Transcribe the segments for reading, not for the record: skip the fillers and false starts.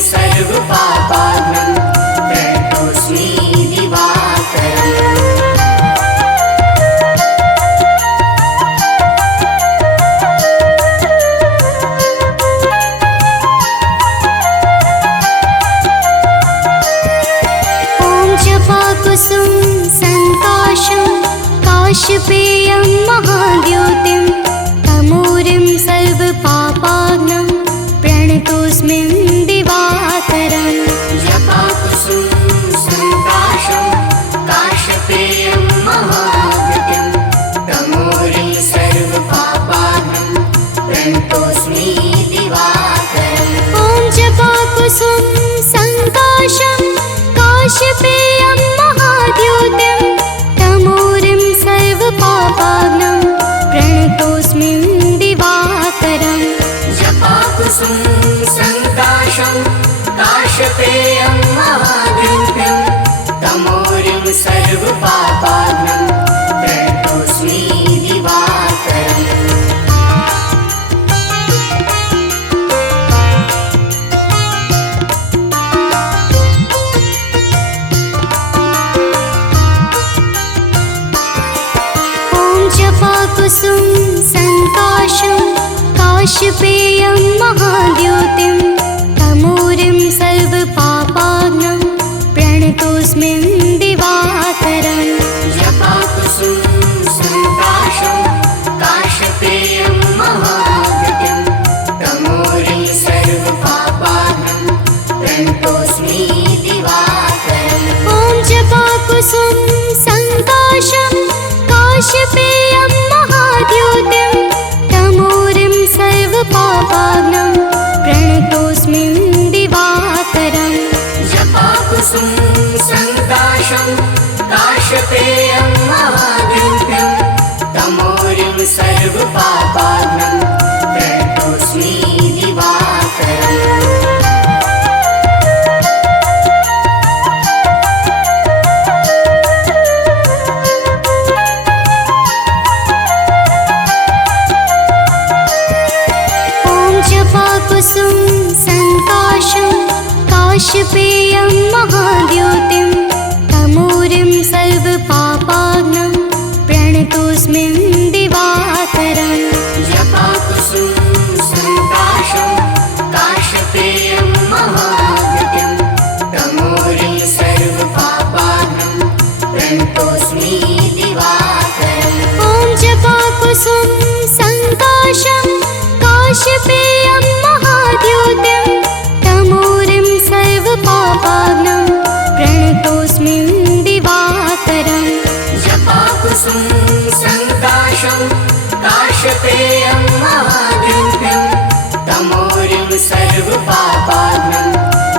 सर्वपापाघ्नं प्रणतोऽस्मि दिवाकरम्। कुसुम संकाशं काश्यपेयं महाद्योतिं तमोरिं सर्वपापाघ्नं प्रणतोऽस्मि दिवाकरम्। जपाकुसुम संकाशं काश्यपेयं महाद्योतिं तमोरिं सर्वपापाघ्नं प्रणतोऽस्मि दिवाकरम्। ॐ जपाकुसुम संकाशं काश्यपेयं महाद्योतिं तमोरिं सर्वपापाघ्नं प्रणतोऽस्मि दिवाकरम्। जपाकुसुम संकाशं काश्यपेयं महाद्योतिं तमोरिं सर्वपापाघ्नं प्रणतोऽस्मि दिवाकरम्। कुसुम संकाशं काश्यपेयं महाद्योतिं तमोरिं सर्वपापाघ्नं प्रणतोऽस्मि दिवाकरम्। जपाकुसुम संकाशं काश्यपेयं महाद्योतिं तमोरिं सर्वपापाघ्नं प्रणतोऽस्मि दिवाकरम्। ॐ जपाकुसुम संकाशं काश्यपेयं महाद्योतिं तमोरिं सर्वपापाघ्नं प्रणतोऽस्मि दिवाकरम्। जपाकुसुम संकाशं काश्यपेयं महाद्योतिं तमोरिं सर्वपापाघ्नं प्रणतोऽस्मि दिवाकरम्। कुसुम संकाशं काश्यपेयं महाद्योतिं तमोरिं सर्वपापाघ्नं प्रणतोऽस्मि दिवाकरम्। जपाकुसुम संकाशं काश्यपेयं महाद्योतिं तमोरिं सर्वपापाघ्नं प्रणतोऽस्मि दिवाकरम्। ॐ जपाकुसुम संकाशं काश्यपेयं महाद्योतिं तमोरिं सर्वपापाघ्नं प्रणतोऽस्मि दिवाकरम्। जपाकुसुम संकाशं काश्यपेयं महाद्योतिं तमोरिं सर्वपापाघ्नं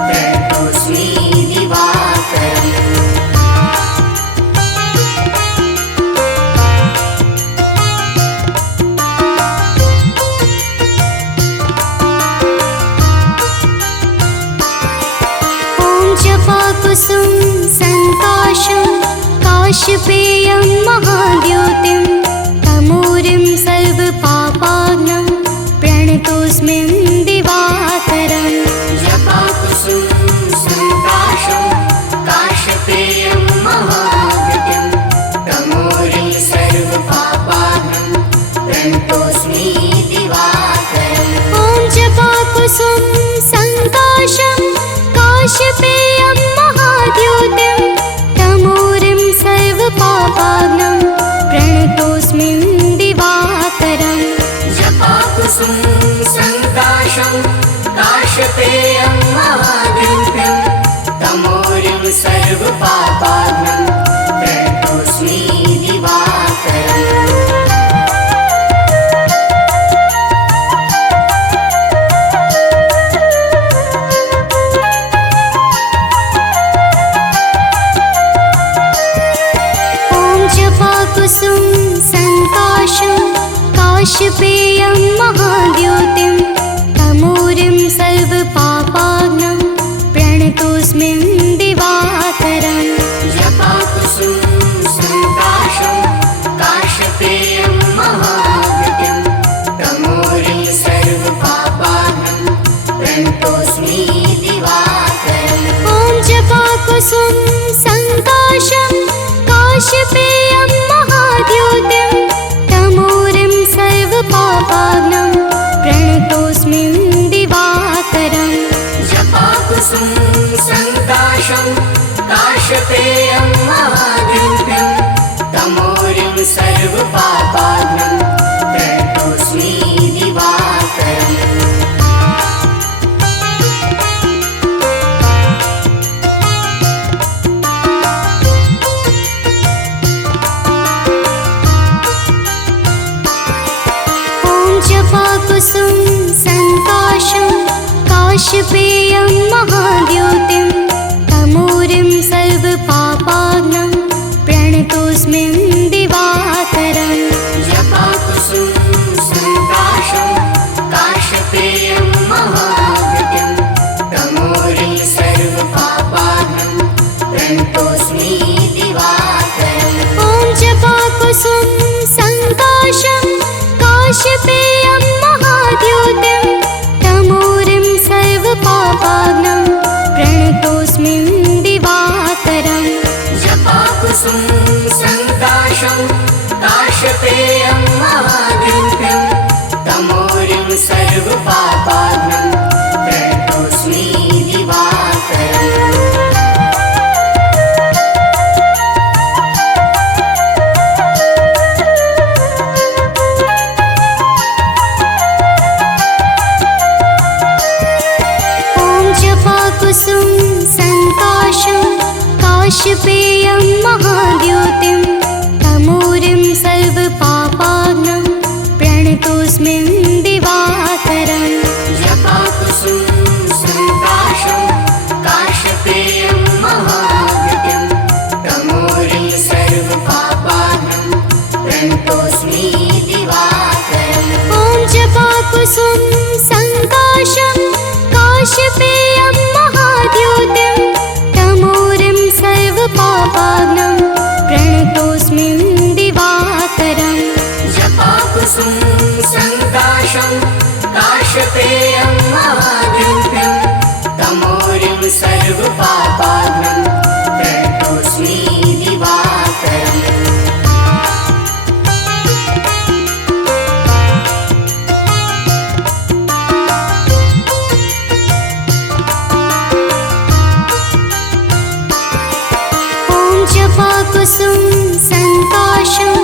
प्रणतोऽस्मि दिवाकरम्। कुसुम संकाशं काश्यपेयं महाद्योतिं तमोरिं सर्वपापाघ्नं प्रणतोऽस्मि दिवाकरम्। जपाकुसुम संकाशं काश्यपेयं महाद्योतिं तमोरिं सर्वपापाघ्नं प्रणतोऽस्मि दिवाकरम्। ॐ जपाकुसुम संकाशं काश्यपेयं महाद्योतिं तमोरिं सर्वपापाघ्नं प्रणतोऽस्मि दिवाकरम्। जपाकुसुम संकाशं काश्यपेयं महाद्योतिं तमोरिं सर्वपापाघ्नं प्रणतोऽस्मि दिवाकरम्। कुसुम संकाशं काश्यपेयं महाद्योतिं तमोरिं सर्वपापाघ्नं प्रणतोऽस्मि दिवाकरम्। जपाकुसुम संकाशं काश्यपेयं महाद्योतिं तमोरिं सर्वपापाघ्नं प्रणतोऽस्मि दिवाकरम्। जपाकुसुम सन्ताशं काशपेयं महाद्युतिं तमोरिं सर्वपापाघ्नं प्रणतोऽस्मि दिवाकरम् जपाकुसुम सन्ताशं काशपेयं महाद्युतिं तमोरिं सर्वपापाघ्नं प्रणतोऽस्मि दिवाकरम् जपाकुसुम सन्ताशं काशपेयं महाद्युतिं तमोरिं सर्वपापाघ्नं प्रणतोऽस्मि दिवाकरम् ॐ जपाकुसुम सन्ताशं काशपेयं महाद्युतिं तमोरिं सर्वपापाघ्नं प्रणतोऽस्मि दिवाकरम् जपाकुसुम सन्ताशं काशपेयं महाद्युतिं तमोरिं सर्वपापाघ्नं प्रणतोऽस्मि दिवाकरम् जपाकुसुम सन्ताशं काशपेयं महाद्युतिं तमोरिं सर्वपापाघ्नं प्रणतोऽस्मि दिवाकरम् जपाकुसुम सन्ताशं काशपेयं महाद्युतिं तमोरिं सर्वपापाघ्नं प्रणतोऽस्मि दिवाकरम् ॐ जपाकुसुम सन्ताशं काशपेयं महाद्युतिं तमोरिं सर्वपापाघ्नं प्रणतोऽस्मि दिवाकरम् जपाकुसुम सन्ताशं काशपेयं महाद्युतिं तमोरिं सर्वपापाघ्नं प्रणतोऽस्मि दिवाकरम् जपाकुसुम सन्ताशं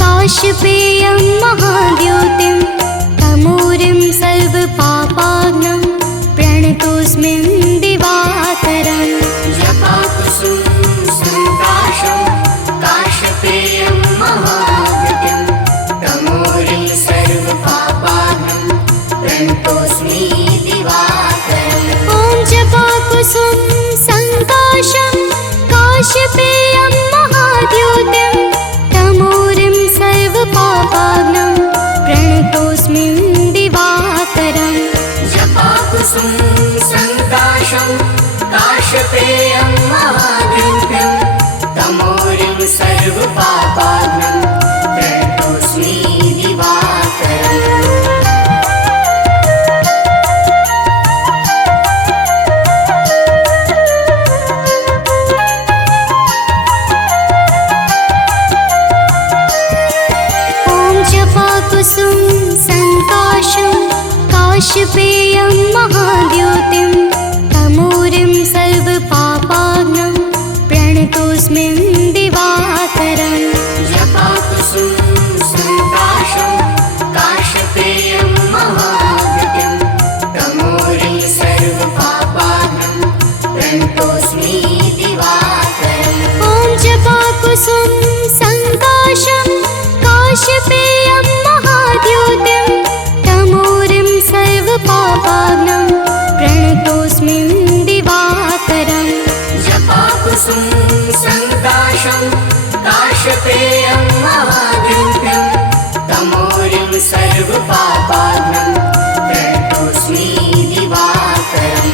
काशपेयं महाद्युतिं तमोरिं सर्वपापाघ्नं प्रणतोऽस्मि दिवाकरम् जपाकुसुम सन्ताशं काशपेयं महाद्युतिं तमोरिं सर्वपापाघ्नं प्रणतोऽस्मि दिवाकरम् ॐ जपाकुसुम सन्ताशं काशपेयं महाद्युतिं तमोरिं सर्वपापाघ्नं प्रणतोऽस्मि दिवाकरम् जपाकुसुम सन्ताशं काशपेयं महाद्युतिं तमोरिं सर्वपापाघ्नं प्रणतोऽस्मि दिवाकरम् जपाकुसुम सन्ताशं काशपेयं महाद्युतिं तमोरिं सर्वपापाघ्नं प्रणतोऽस्मि दिवाकरम् जपाकुसुम सन्ताशं काशपेयं महाद्युतिं तमोरिं सर्वपापाघ्नं प्रणतोऽस्मि दिवाकरम् ॐ जपाकुसुम सन्ताशं काशपेयं महाद्युतिं तमोरिं सर्वपापाघ्नं प्रणतोऽस्मि दिवाकरम् जपाकुसुम सन्ताशं काशपेयं महाद्युतिं तमोरिं सर्वपापाघ्नं प्रणतोऽस्मि दिवाकरम्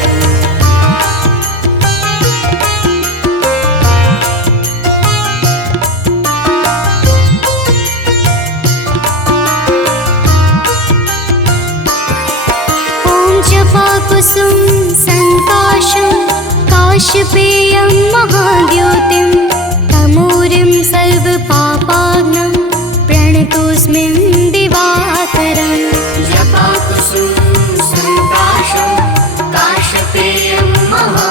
जपाकुसुम सन्ताशं काशपेयं महाद्युतिं तमोरिं सर्वपापाघ्नं प्रणतोऽस्मि दिवाकरम् जपाकुसुम सन्ताशं काशपेयं महा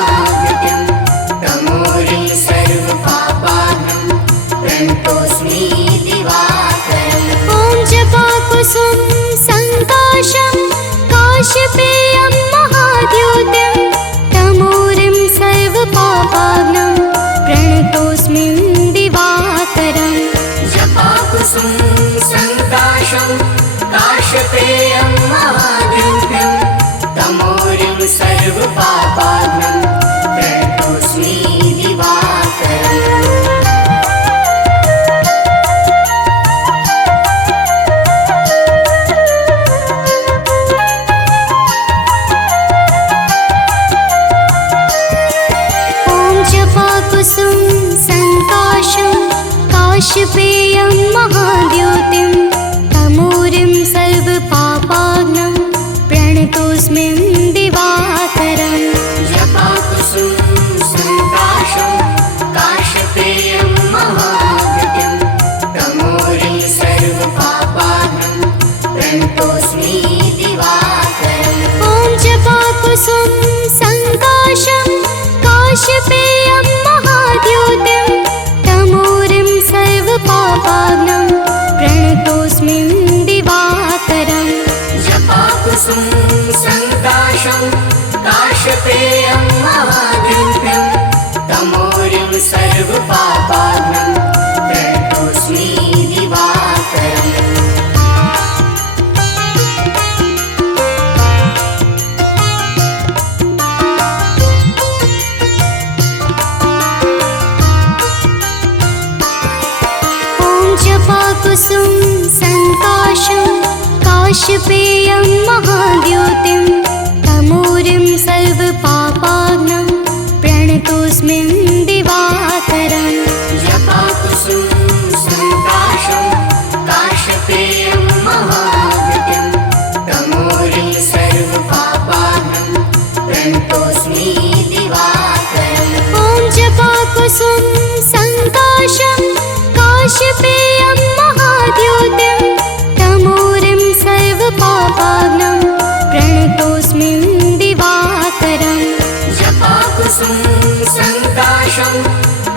प्रणतोऽस्मिन् दिवाकरम् जपाकुसुम सङ्काशं काशपेयं महाद्युतिं तमोरिं सर्वपापानं प्रणतोऽस्मि दिवाकरम् ॐ जपाकुसुम सङ्काशं काशपेयं महाद्युतिं तमोरिं सर्वपापानं प्रणतोऽस्मिन् दिवाकरम् जपाकुसुम सङ्काशं काशपेयं महाद्युतिं तमोरिं सर्वपापानं प्रणतोऽस्मि दिवाकरम् जपाकुसुम सङ्काशं काशपेयं महाद्युतिं तमोरिं सर्वपापानं प्रणतोऽस्मिन् दिवाकरम् जपाकुसुम सङ्काशं काशपेयं महाद्युतिं तमोरिं सर्वपापानं प्रणतोऽस्मि दिवाकरम् ॐ जपाकुसुम सङ्काशं काशपेयं महाद्युतिं तमोरिं सर्वपापानं प्रणतोऽस्मिन् दिवाकरम् जपाकुसुम सङ्काशं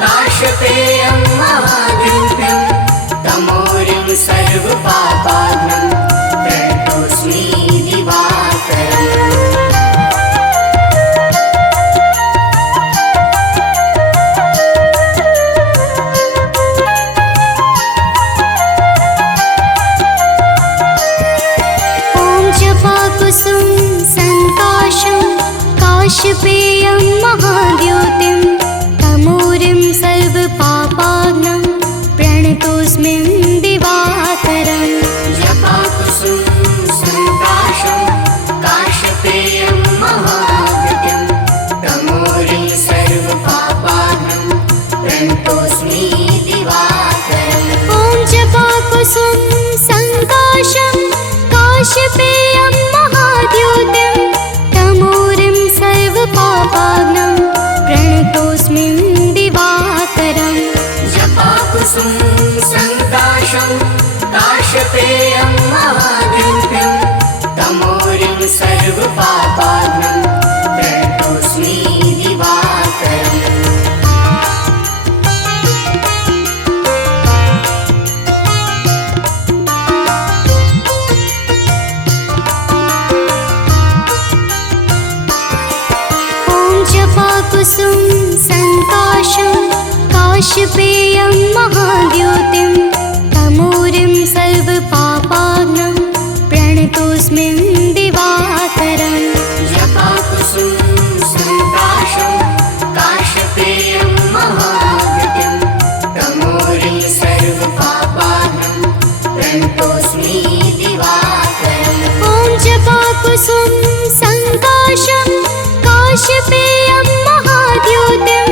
काशपेयं महाद्युतिं तमोरिं सर्वपापानं प्रणतोऽस्मि दिवाकरम् जपाकुसुम सङ्काशं काशपेयं महाद्युतिं तमोरिं सर्वपापानं प्रणतोऽस्मिन् दिवाकरम् जपाकुसुम सङ्काशं काशपेयं महाद्युतिं तमोरिं सर्वपापानं प्रणतोऽस्मि दिवाकरम् ॐ जपाकुसुम सङ्काशं काशपेयं महाद्युतिं तमोरिं सर्वपापानं प्रणतोऽस्मिन् दिवाकरम् जपाकुसुम सङ्काशं काशपेयं महाद्युतिं तमोरिं सर्वपापानं प्रणतोऽस्मि दिवाकरम् जपाकुसुम सङ्काशं काशपेयं महाद्युतिं तमोरिं सर्वपापानं प्रणतोऽस्मिन् दिवाकरम् जपाकुसुम सङ्काशं काशपेयं महाद्युतिं तमोरिं सर्वपापानं प्रणतोऽस्मि दिवाकरम् ॐ जपाकुसुम सङ्काशं काशपेयं महाद्युतिं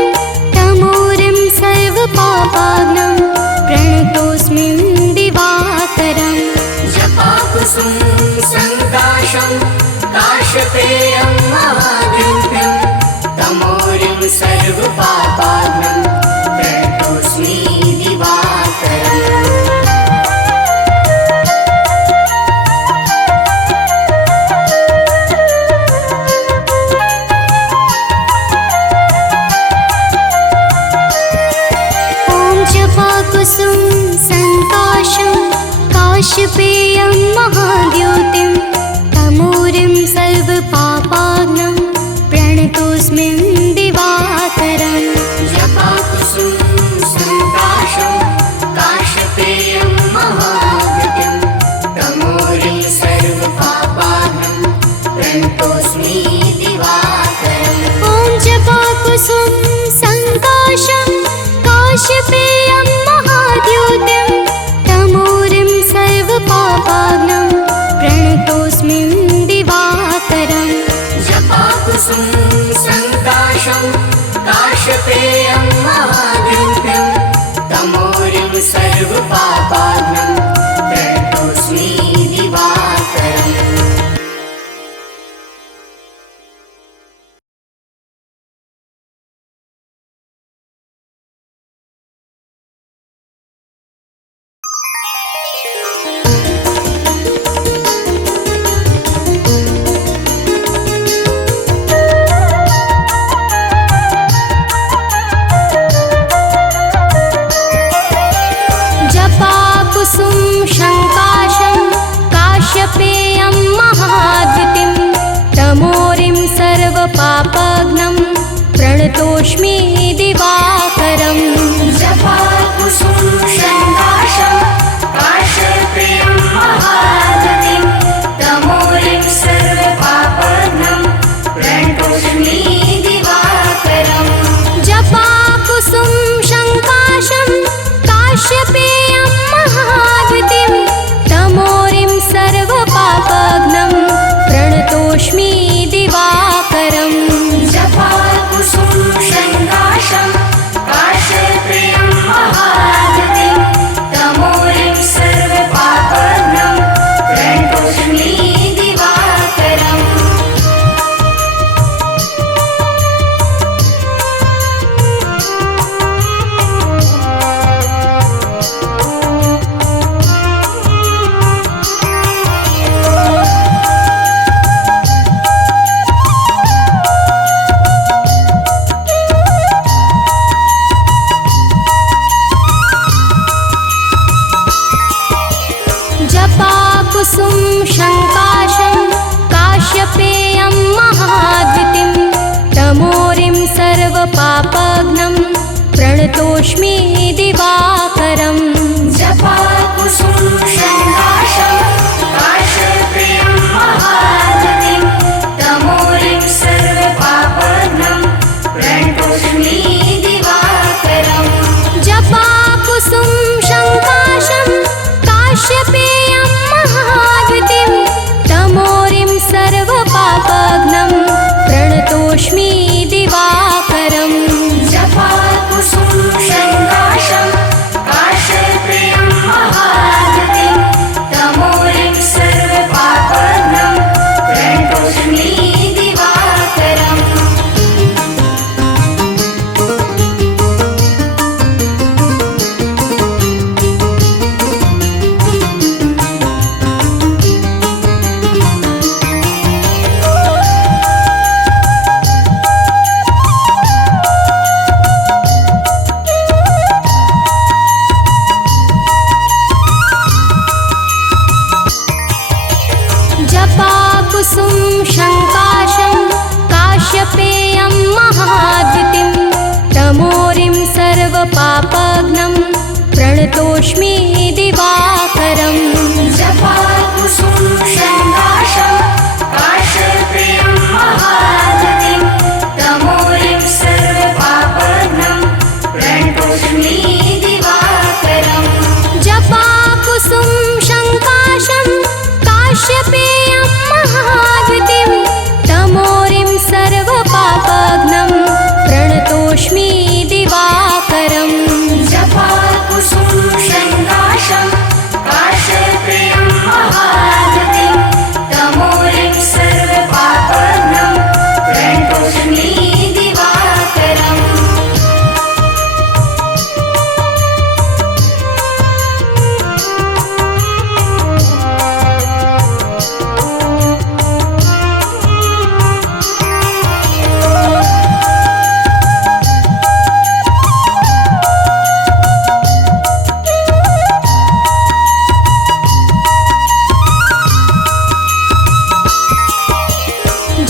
तमोरिं सर्वपापानं प्रणतोऽस्मिन् दिवाकरम् जपाकुसुम सङ्काशं काशपेयं महाद्युतिं तमोरिं सर्वपापानं प्रणतोऽस्मि दिवाकरम् जपाकुसुम सङ्काशं काशपेयं महाद्युतिं तमोरिं सर्वपापानं प्रणतोऽस्मिन् दिवाकरम् जपाकुसुम सङ्काशं काशपेयं महाद्युतिं तमोरिं सर्वपापानं प्रणतोऽस्मि दिवाकरम् ॐ जपाकुसुम सङ्काशं काशपेयं महाद्युतिं तमोरिं सर्वपापानं प्रणतोऽस्मिन् दिवाकरम् जपाकुसुम सङ्काशं काशपेयं महाद्युतिं तमोरिं सर्वपापानं प्रणतोऽस्मि दिवाकरम् प्रणतोऽस्मि दिवाकरम् जपाकुसुम संकाशं काश्यपेयं महाद्युतिं तमोरिं सर्वपापघ्नं प्रणतोऽस्मि दिवाकरम् जपाकुसुम संकाशं काश्यपेयं महाद्युतिं तमोरिं सर्वपापघ्नं प्रणतोऽस्मि दिवाकरम् जपाकुसुम संकाशं काश्यपेयं महाद्युतिं तमोरिं सर्वपापघ्नं प्रणतोऽस्मि दिवाकरम् जपाकुसुम संकाशं काश्यपेयं महाद्युतिं तमोरिं सर्वपापघ्नं प्रणतोऽस्मि दिवाकरम् जपाकुसुम संकाशं काश्यपेयं महाद्युतिं तमोरिं सर्वपापघ्नं प्रणतोऽस्मि दिवाकरम् जपाकुसुम संकाशं काश्यपेयं महाद्युतिं तमोरिं सर्वपापघ्नं प्रणतोऽस्मि दिवाकरम् जपाकुसुम संकाशं काश्यपेयं महाद्युतिं तमोरिं सर्वपापघ्नं प्रणतोऽस्मि दिवाकरम् जपाकुसुम संकाशं काश्यपेयं महाद्युतिं तमोरिं सर्वपापघ्नं प्रणतोऽस्मि दिवाकरम् जपाकुसुम संकाशं काश्यपेयं महाद्युतिं तमोरिं सर्वपापघ्नं प्रणतोऽस्मि दिवाकरम् जपाकुसुम संकाशं काश्यपेयं महाद्युतिं तमोरिं सर्वपापघ्नं प्रणतोऽस्मि दिवाकरम् जपाकुसुम संकाशं काश्यपेयं महाद्युतिं तमोरिं सर्वपापघ्नं प्रणतोऽस्मि दिवाकरम्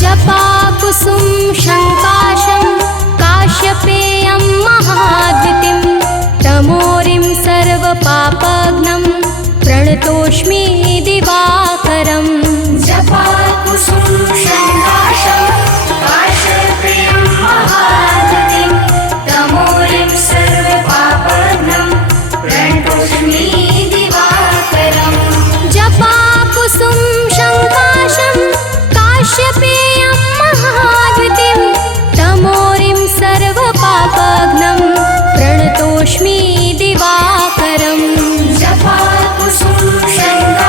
जपाकुसुम संकाशं काश्यपेयं महाद्युतिं तमोरिं सर्वपापघ्नं प्रणतोऽस्मि दिवाकरम् जपाकुसुम संकाशं काश्यपेयं महाद्युतिं तमोरिं सर्वपापघ्नं प्रणतोऽस्मि दिवाकरम् जपाकुसुम संकाशं काश्यपेयं महाद्युतिं तमोरिं सर्वपापघ्नं प्रणतोऽस्मि दिवाकरम् जपाकुसुम संकाशं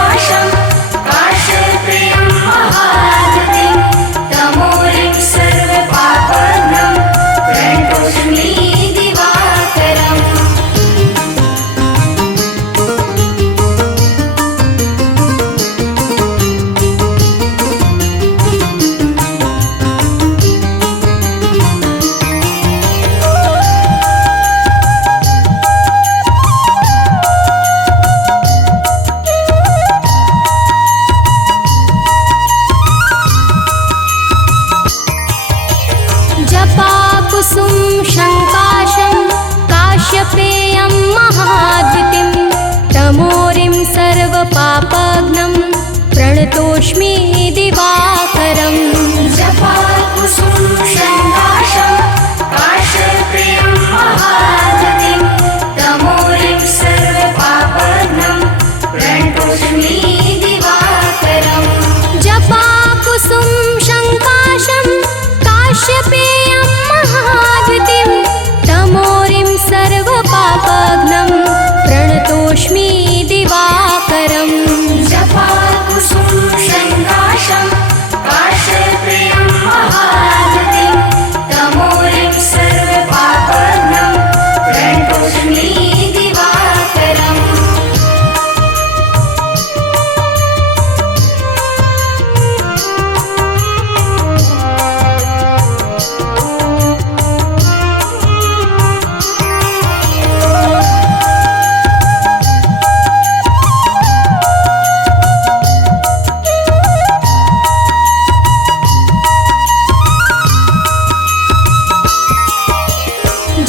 प्रणतोऽस्मि दिवाकरम् जपाकुसुम शङ्काशं काश्यपेयं महागतिं तमोरिं सर्वपापघ्नं प्रणतोऽस्मि दिवाकरम् जपाकुसुम शङ्काशं काश्यपेयं महाद्युतिं तमोरिं सर्वपापघ्नं प्रणतोऽस्मि दिवाकरम् जपाकुसुम शङ्काशं काश्यपेयं महागतिं तमोरिं सर्वपापघ्नं प्रणतोऽस्मि दिवाकरम्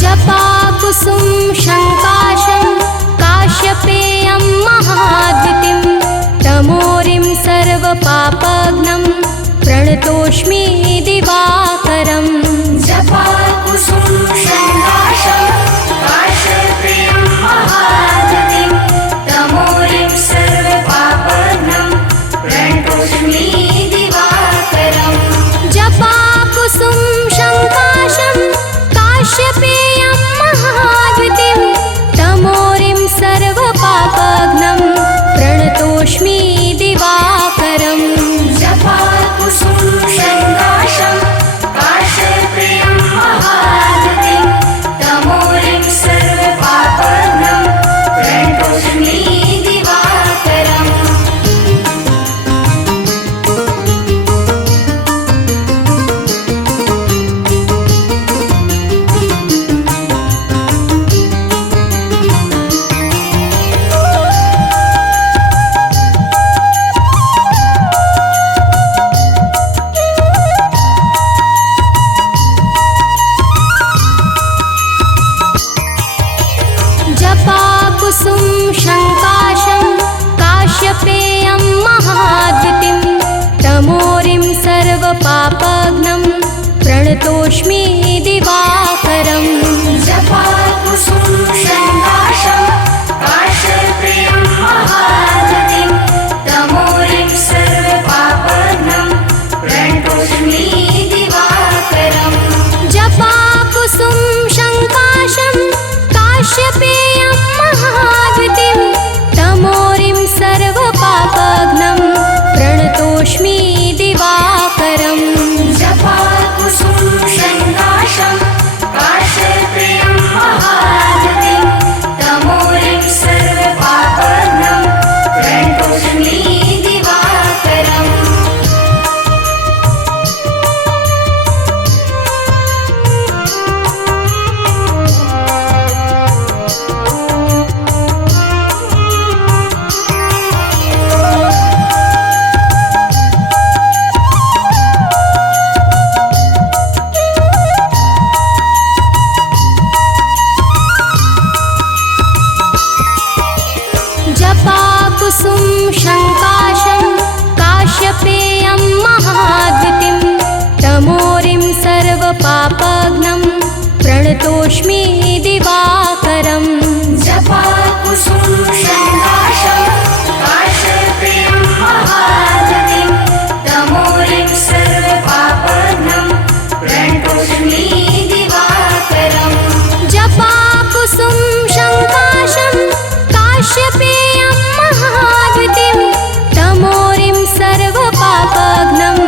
जपाकुसुम शङ्काशं काश्यपेयं महाद्युतिं तमोरिं सर्वपापघ्नं प्रणतोऽस्मि दिवाकरम् जपाकुसुम शङ्काशं काश्यपेयं महागतिं तमोरिं सर्वपापघ्नं प्रणतोऽस्मि दिवाकरम् जपाकुसुम शङ्काशं काश्यपेयं महाद्युतिं तमोरिं सर्वपापघ्नं प्रणतोऽस्मि दिवाकरम् जपाकुसुम शङ्काशं काश्यपेयं महागतिं तमोरिं सर्वपापघ्नं प्रणतोऽस्मि दिवाकरम् जपाकुसुम शङ्काशं काश्यपेयं महाद्युतिं तमोरिं सर्वपापघ्नं प्रणतोऽस्मि दिवाकरम् जपाकुसुम शङ्काशं काश्यपेयं महागतिं तमोरिं सर्वपापघ्नं प्रणतोऽस्मि दिवाकरम् जपाकुसुम शङ्काशं काश्यपेयं महाद्युतिं तमोरिं सर्वपापघ्नं प्रणतोऽस्मि दिवाकरम् जपाकुसुम शङ्काशं काश्यपेयं महागतिं तमोरिं सर्वपापघ्नं प्रणतोऽस्मि दिवाकरम् जपाकुसुम शङ्काशं काश्यपेयं महाद्युतिं तमोरिं सर्वपापघ्नं प्रणतोऽस्मि दिवाकरम् जपाकुसुम शङ्काशं काश्यपेयं महागतिं तमोरिं सर्वपापघ्नं प्रणतोऽस्मि दिवाकरम् जपाकुसुम शङ्काशं काश्यपेयं महाद्युतिं तमोरिं सर्वपापघ्नं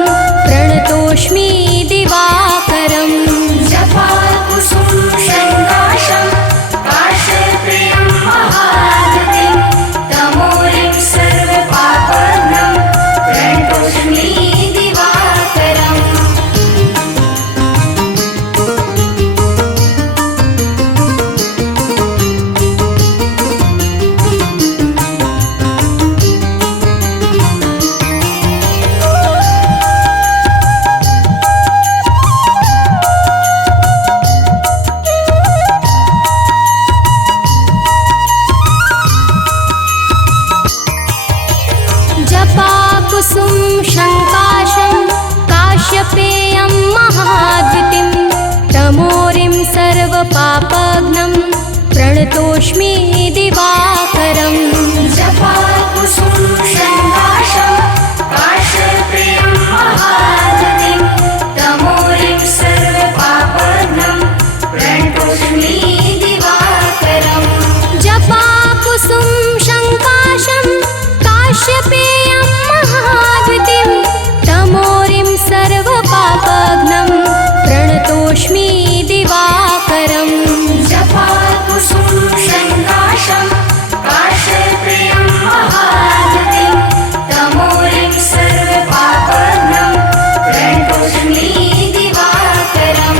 प्रणतोऽस्मि दिवाकरम् जपाकुसुम शङ्काशं काश्यपेयं सर्वपापघ्नं प्रणतोऽस्मि दिवाकरम् जपाकुसुम शङ्काशं काश्यपेयं महागतिं तमोरिं सर्वपापघ्नं प्रणतोऽस्मि दिवाकरम् जपाकुसुम शङ्काशं काश्यपेयं महाद्वितिं तमोरिं सर्वपापघ्नं प्रणतोऽस्मि दिवाकरम् जपाकुसुम शङ्काशं काश्यपेयं महागतिं तमोरिं सर्वपापघ्नं प्रणतोऽस्मि दिवाकरम्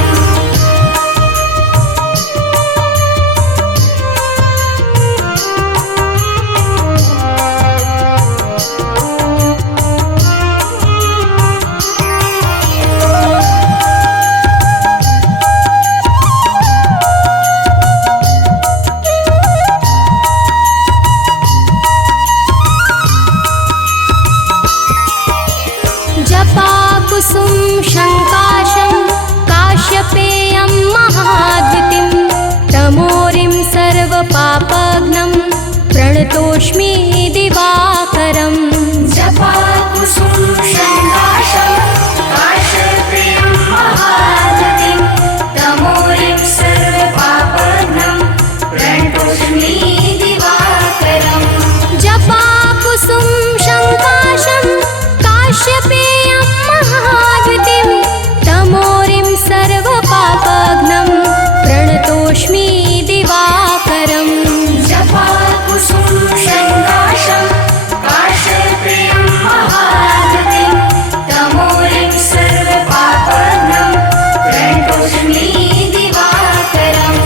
जपाकुसुम शङ्काशं काश्यपेयं महाद्वितिं तमोरिं सर्वपापघ्नं प्रणतोऽस्मि दिवाकरम् जपाकुसुम शङ्काशं काश्यपेयं महागतिं तमोरिं सर्वपापघ्नं प्रणतोऽस्मि दिवाकरम् जपाकुसुम शङ्काशं काश्यपेयं महाद्वितिं तमोरिं सर्वपापघ्नं प्रणतोऽस्मि दिवाकरम् जपाकुसुम शङ्काशं काश्यपेयं महागतिं तमोरिं सर्वपापघ्नं प्रणतोऽस्मि दिवाकरम्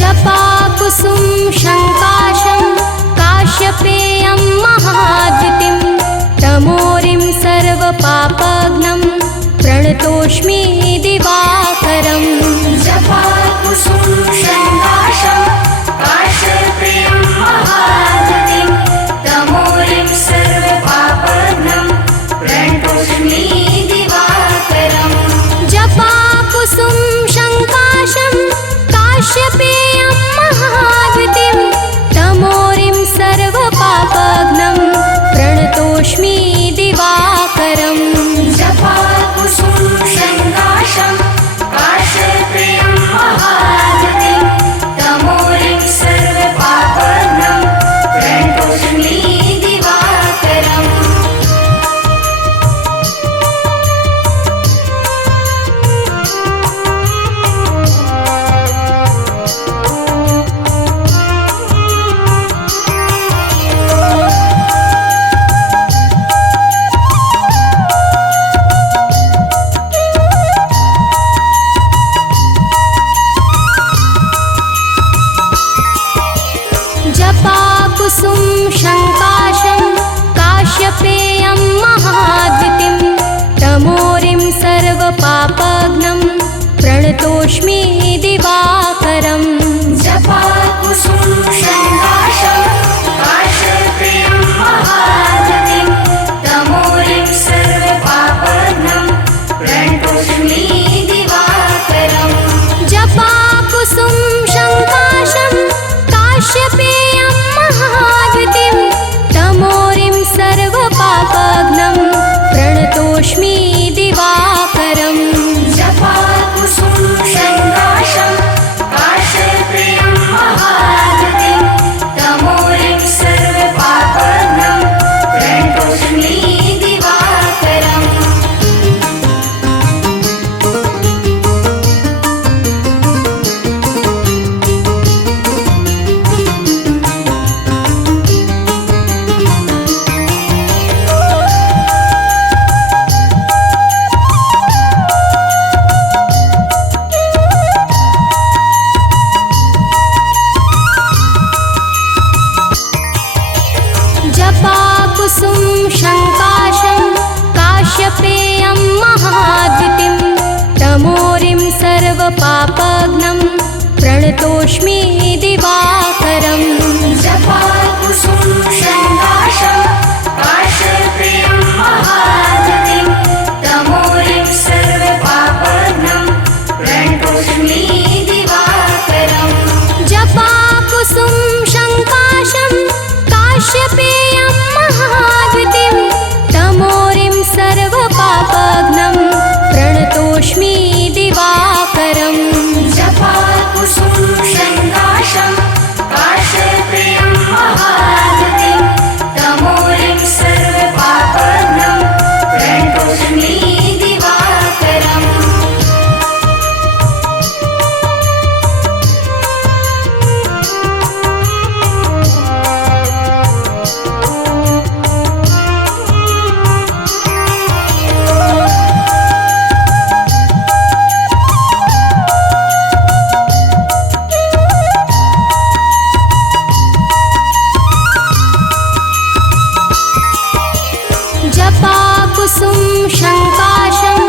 जपाकुसुम शङ्काशं काश्यपेयं महाद्वितिं तमोरिं सर्वपापघ्नं प्रणतोऽस्मि दिवाकरम् जपाकुसुम शङ्काशं काश्यपेयं महागतिं तमोरिं सर्वपापघ्नं प्रणतोऽस्मि दिवाकरम् जपाकुसुम शङ्काशं काश्यपेयं महाद्वितिं तमोरिं सर्वपापघ्नं प्रणतोऽस्मि दिवाकरम् जपाकुसुम शङ्काशं काश्यपेयं महागतिं तमोरिं सर्वपापघ्नं प्रणतोऽस्मि दिवाकरम् जपाकुसुम शङ्काशं काश्यपेयं महाद्वितिं तमोरिं सर्वपापघ्नं प्रणतोऽस्मि दिवाकरम् जपाकुसुम शङ्काशं काश्यपेयं महागतिं तमोरिं सर्वपापघ्नं प्रणतोऽस्मि दिवाकरम् जपाकुसुम शङ्काशं काश्यपेयं महाद्वितिं तमोरिं सर्वपापघ्नं प्रणतोऽस्मि दिवाकरम् जपाकुसुम शङ्काशं काश्यपेयं महागतिं सर्वपापघ्नं प्रणतोऽस्मि दिवाकरम् जपाकुसुम शङ्काशं काश्यपेयं महागतिं तमोरिं सर्वपापघ्नं प्रणतोऽस्मि दिवाकरम् जपाकुसुम शङ्काशं काश्यपेयं महागतिं तमोरिं सर्वपापघ्नं प्रणतोऽस्मि दिवाकरम् जपाकुसुम शङ्काशं काश्यपेयं महागतिं तमोरिं सर्वपापघ्नं प्रणतोऽस्मि दिवाकरम् जपाकुसुम शङ्काशं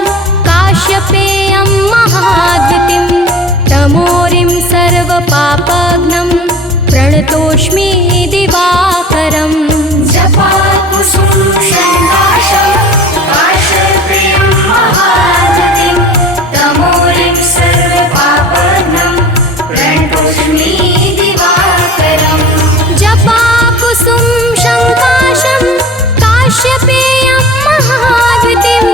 काश्यपेयं महाद्युतिं तमोरिं सर्वपापघ्नं प्रणतोऽस्मि दिवाकरम् जपाकुसुम शङ्काशं काश्यपेयं महागतिं तमोरिं सर्वपापघ्नं प्रणतोऽस्मि दिवाकरम् जपाकुसुम शङ्काशं काश्यपेयं महाद्युतिं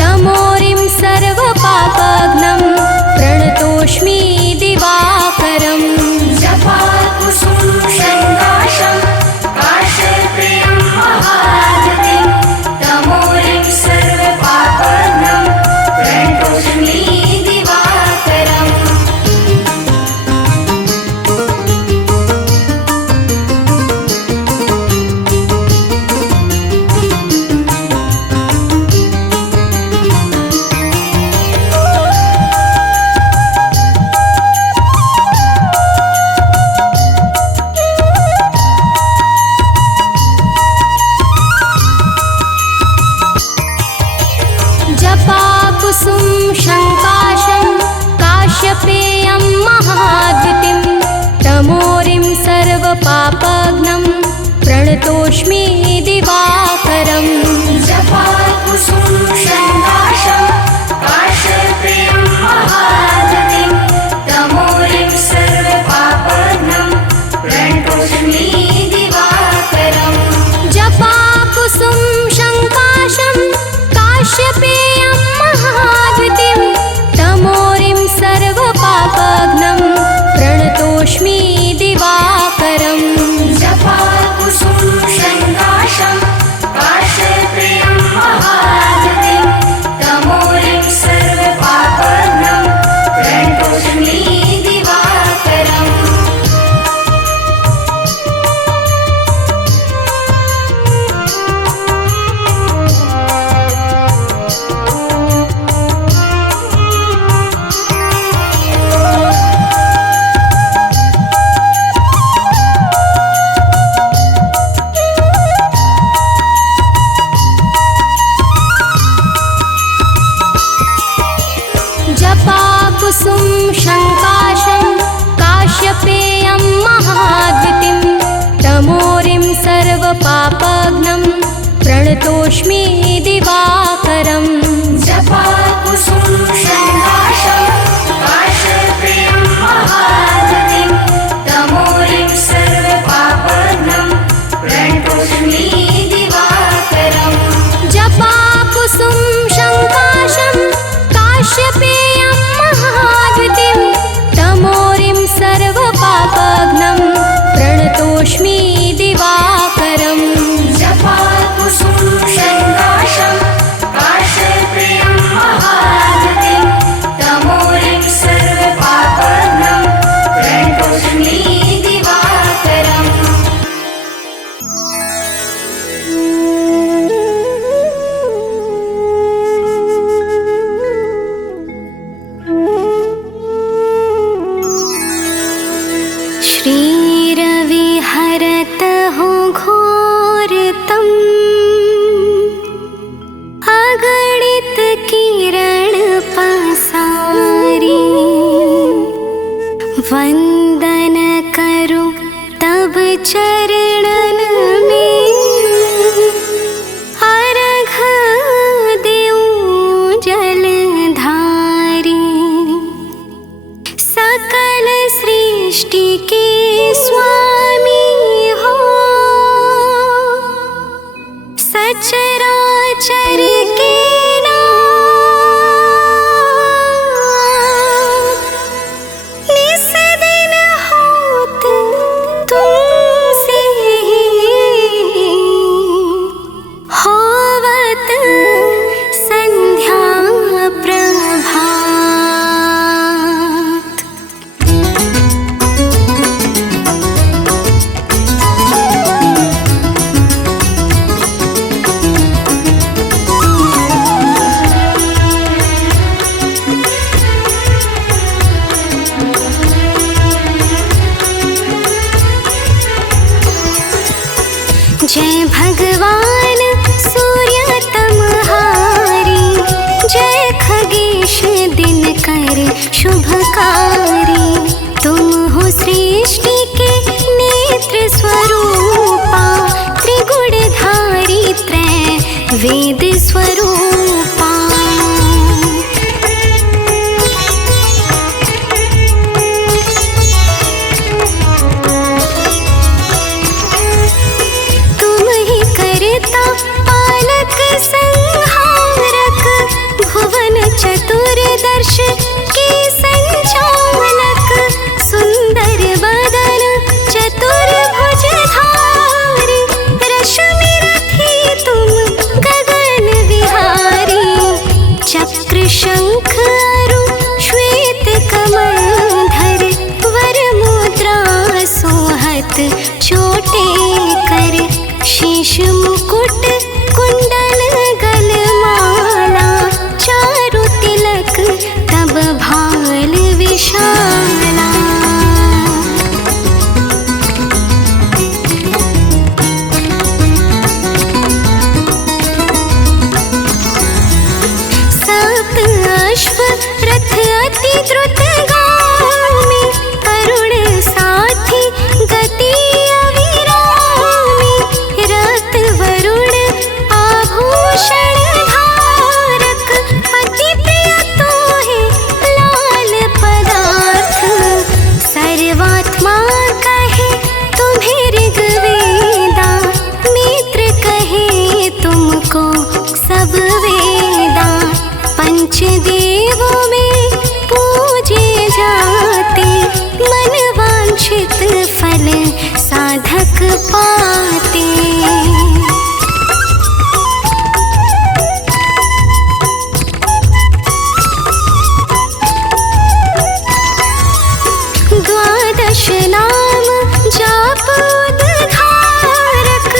तमोरिं सर्वपापघ्नं प्रणतोऽस्मि दिवाकरम् जपाकुसुम शङ्काशं काश्यपेयं महागतिं तमोरिं सर्वपापघ्नं प्रणतोऽस्मि दिवाकरम् जपाकुसुम शङ्काशं काश्यपेयं महाद्युतिं तमोरिं सर्वपापघ्नं प्रणतोऽस्मि दिवाकरम् जपाकुसुम शङ्काशं काश्यपेयं महागतिं तमोरिं सर्वपापघ्नं प्रणतोऽस्मि दिवाकरम् जपाकुसुम शङ्काशं काश्यपेयं महाद्युतिं तमोरिं सर्वपापघ्नं प्रणतोऽस्मि दिवाकरम् जपाकुसुम शङ्काशं काश्यपेयं महागतिं तमोरिं सर्वपापघ्नं प्रणतोऽस्मि दिवाकरम् जय भगवान सूर्य तमहारी, जय खगेश दिनकर शुभकारी। तुम हो सृष्टि के नेत्र स्वरूपा, त्रिगुणधारी त्रय वेद स्वरूपा। तुम ही करता पालक संहारक, भुवन चतुर्दश के संचालक। सुंदर बदन चतुर्भुजधारी, रश्मि रथी तुम गगन विहारी। चक्र शंख अरु श्वेत कमलधर, वर मुद्रा सोहत चोटे कर। शीश मुकुट कुंडल गलमाला, चारु तिलक तब भाल विशाला। सप्त अश्व रथ अति द्रुतगामी, अरुण साथी गति अविरामी। रक्त वरुण आभूषण धारक, अति प्रिय तोहे लाल पदार्थ। सर्वात्मा कहे तुम्हें ऋग्वेदा, मित्र कहे तुमको सब वेदा। पंचदेवों में पूजे जाते, मन वांछित फल साधक पाते। द्वादश नाम जाप उद्धारक,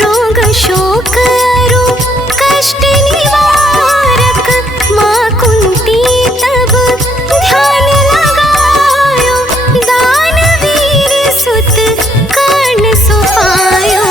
रोग शोक अरु कष्ट निवारक। माँ कुंती तब ध्यान लगायो, दानवीर सुत कर्ण सो पायो।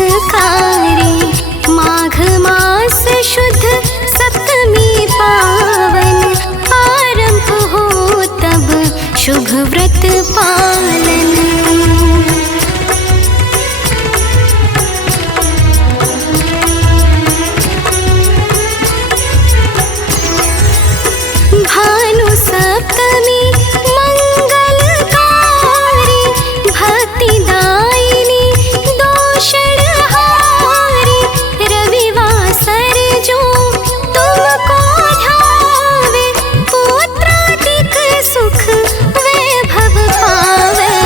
सुखकारी। माघ मास शुद्ध सप्तमी पावन, आरंभ हो तब शुभ व्रत पालन। भानु सप्तमी मंगलकारी, भक्तिदायिनी दोषणहारी। रविवासर जो तुमको ध्यावे, पुत्रादिक सुख वैभव पावे।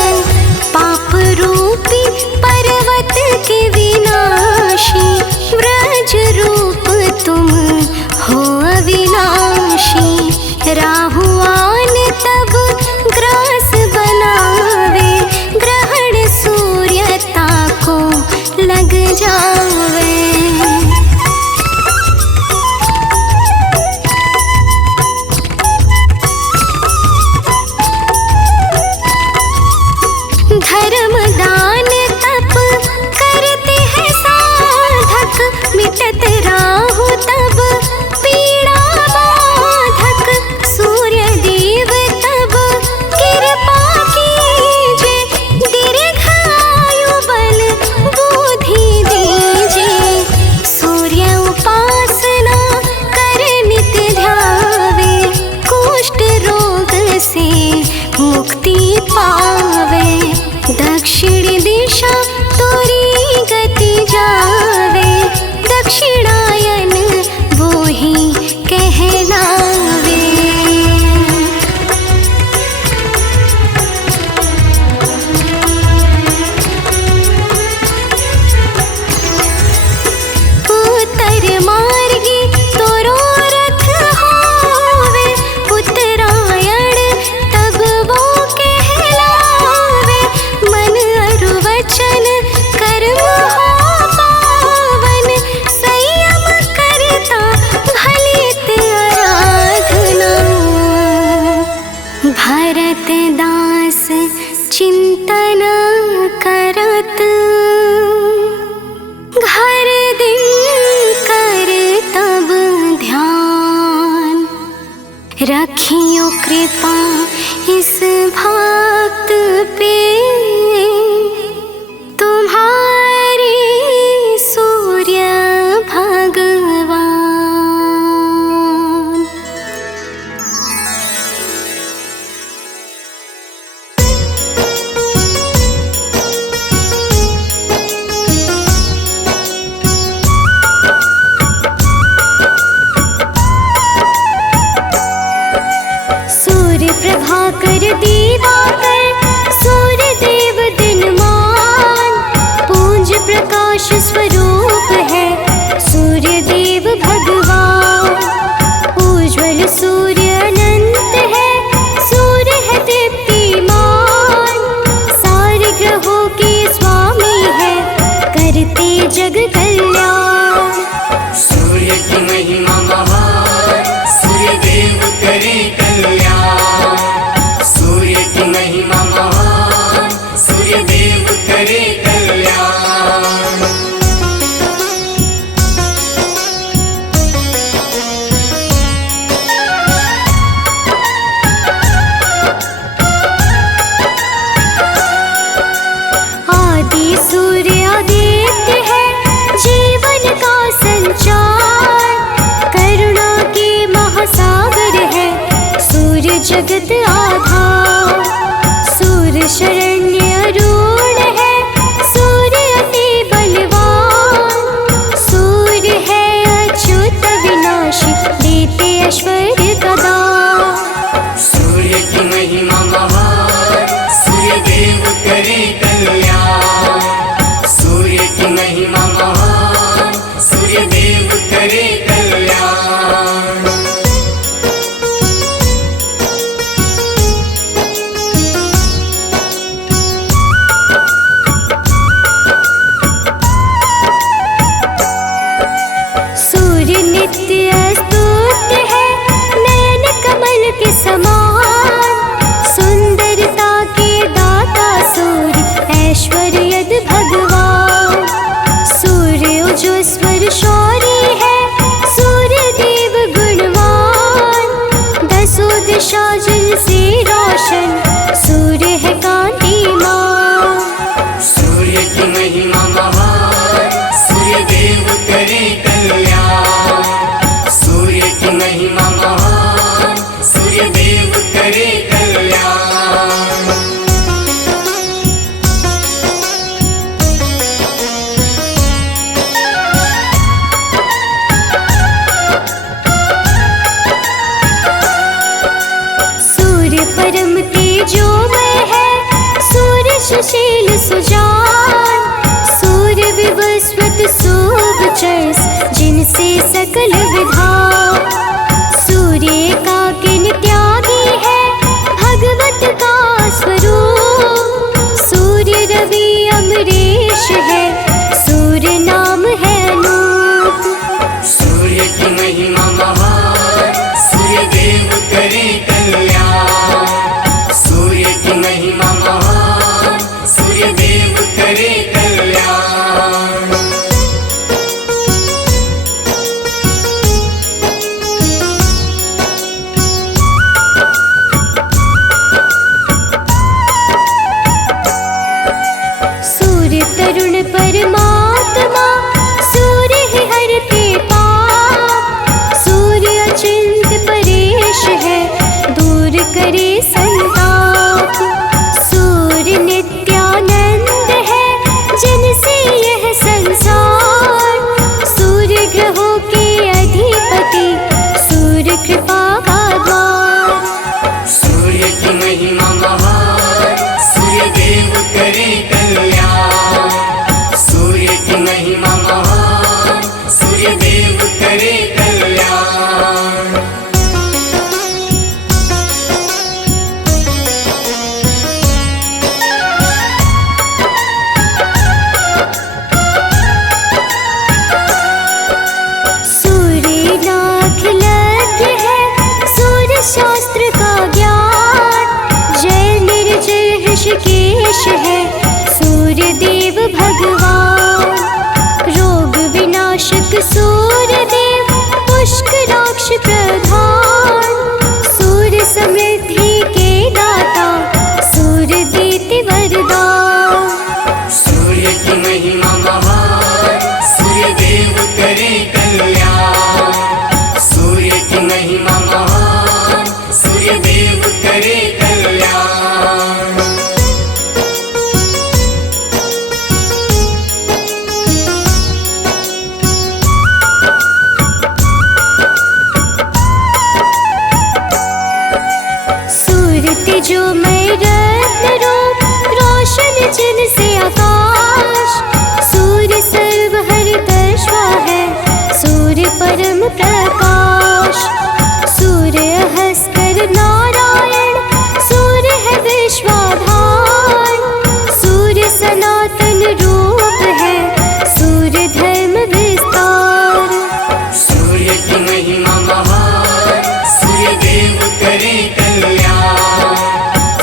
पाप रूपी पर्वत के विनाशी, व्रज रूप तुम हो अविनाशी। राहुआन तब ग्रास बनावे, ग्रहण सूर्यता को लग जावे। धर्म दान तप करते हैं साधक, मिटत राहु तब पीड़ा बाधक। सूर्य देव तब कृपा कीजे, दीर्घायु बल बुद्धि दीजे। सूर्य उपासना कर नित ध्यावे, कुष्ठ रोग से मुक्ति पावे। दक्षिण दिशा तोरी गति जावे, दक्षिणायन वो ही कहलावे। उत्तर मार्गी तोरो रथ होवे, उत्तरायण तब वो कहलावे। मन अरु वचन कर्म हो पावन, संयम करता भलित आराधना। भरत दास चिंतन करत, घर दिन कर तब ध्यान। रखियो कृपा इस भक्त पे, तुम्हारे सूर्य भगवान। सूर्य प्रभाकर दिवाकर, सुभचर्स जिनसे सकल विधा। सूर्य का किन त्यागी है भगवत का स्वरूप। सूर्य रवि अमरीश है सूर्य नाम है अनूप। सूर्य की महिमा महान, सूर्य देव करे कल्याण। सूर्य की महिमा महान, सूर्य देव करे कल्याण। सूर्य तरुण परमात्मा सूर्य ही हरते पाप। सूर्य अचिंत परेश है दूर करे संताप। सूर्य नित्यानंद है जिनसे यह संसार। सूर्य ग्रहों के अधिपति सूर्य कृपा का द्वार। सूर्य की महिमा महान, सूर्य देव करे कल्याण। सूर्य की महिमा महान, सूर्य देव करे कल्याण। सूर्य नाखिलज्ञ है सूर्य शास्त्र का ज्ञान। जय निर्जय ऋषिकेश है सूर्य देव भगवान। रोग विनाशक सूर्य देव पुष्कराक्ष प्रधान। सूर्य समृद्धि के दाता सूर्य देते वरदान। सूर्य की महिमा महान, सूर्य देव करे कल्याण। सूर्य की महिमा महान, सूर्य देव करे कल्याण। सूर्य तेजोमय रत्न रूप रोशन जिनसे आकाश। सूर्य सर्वहरतर्षा है सूर्य परम प्रकाश। सूर्य हस्कर नारायण सूर्य है विश्वाधार। सूर्य सनातन रूप है सूर्य धर्म विस्तार। सूर्य की महिमा महान, सूर्य देव करे कल्याण।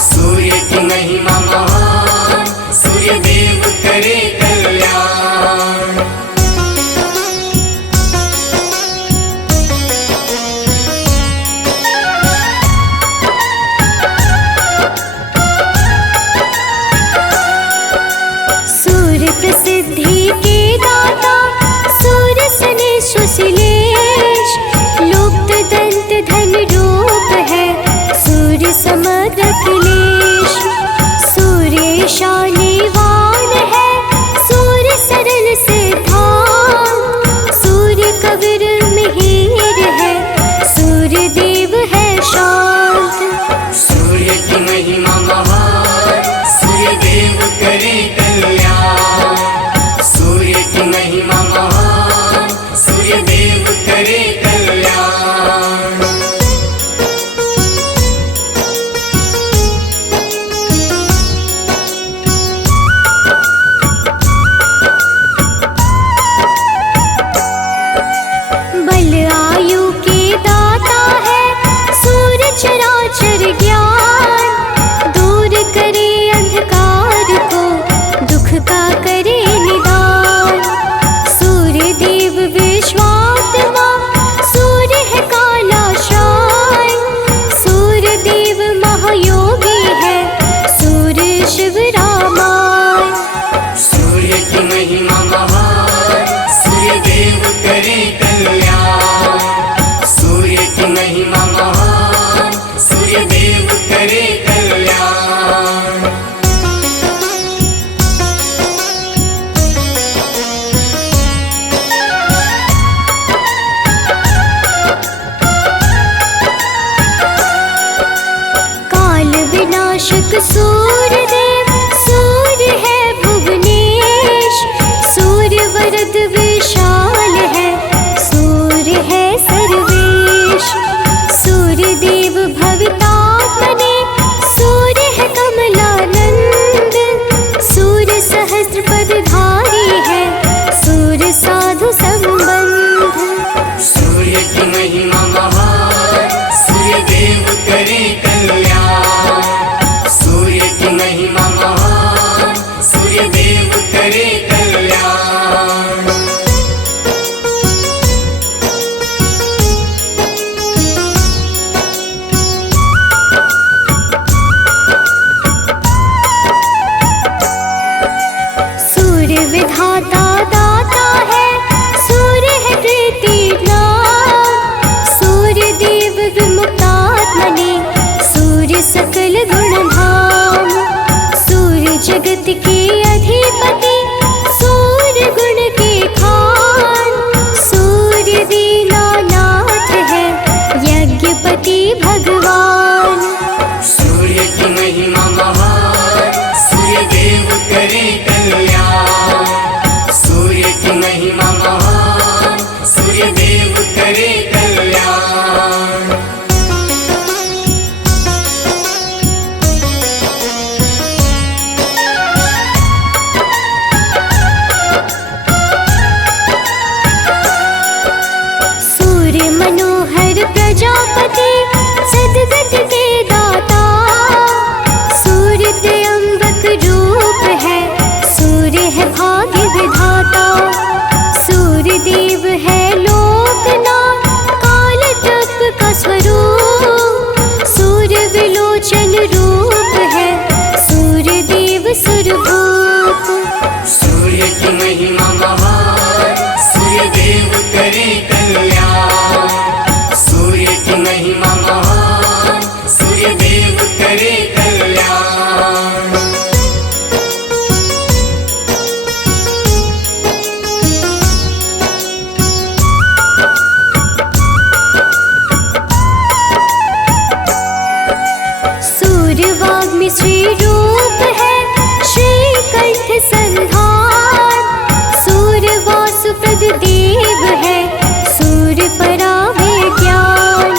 सूर्य की महिमा महान, सूर्य देव करे कल्याण। सूर्य प्रसिद्धि के दाता सूर्य सने सुशीलेश। लुप्त दंत धन रूप है सूर्य समग्र अखिलेश। सूर्य शानीवान है सूर्य सरल सिद्धांत। सूर्य कबीर मिहिर है सूर्य देव है शांत। सूर्य की महिमा महान, सूर्य देव करे कल्याण। सूर्य की महिमा महान, सूर्य देव करे कल्याण। बल आयु के दाता है सूर्य चराचर ज्ञान। दूर करे अंधकार को दुख का करे निदान। सूर्य देव विश्वात्मा सूर्य है काला शाय। सूर्य देव महायोगी है सूर्य शिव रामाय। सूर्य की महिमा महान, सूर्य देव करे कल्याण। सूर्य की महिमा महान, सूर्य देव करे कल्याण। काल विनाशक सूर्य देव सूर्य है भुवनेश। सूर्य वरद महिमा महान, सूर्य देव करे कल्याण। सूर्य मनोहर प्रजापति सद्गति के दाता, सूर्य त्र्यंबक रूप है, सूर्य है भाग्य विधाता। सूर्य देव है लोकनाथ, काल तप का स्वरूप, सूर्य विलोचन रूप है, सूर्य देव सुरभूप। सूर्य की महिमा महान, सूर्य देव करे कल्याण। सूर्य की महिमा महान, सूर्य देव करे कल्याण। सूर्य वाग्मी श्री रूप है, श्री कंठ संधान, सूर्य वासुप्रद देव है, सूर्य परावे ज्ञान।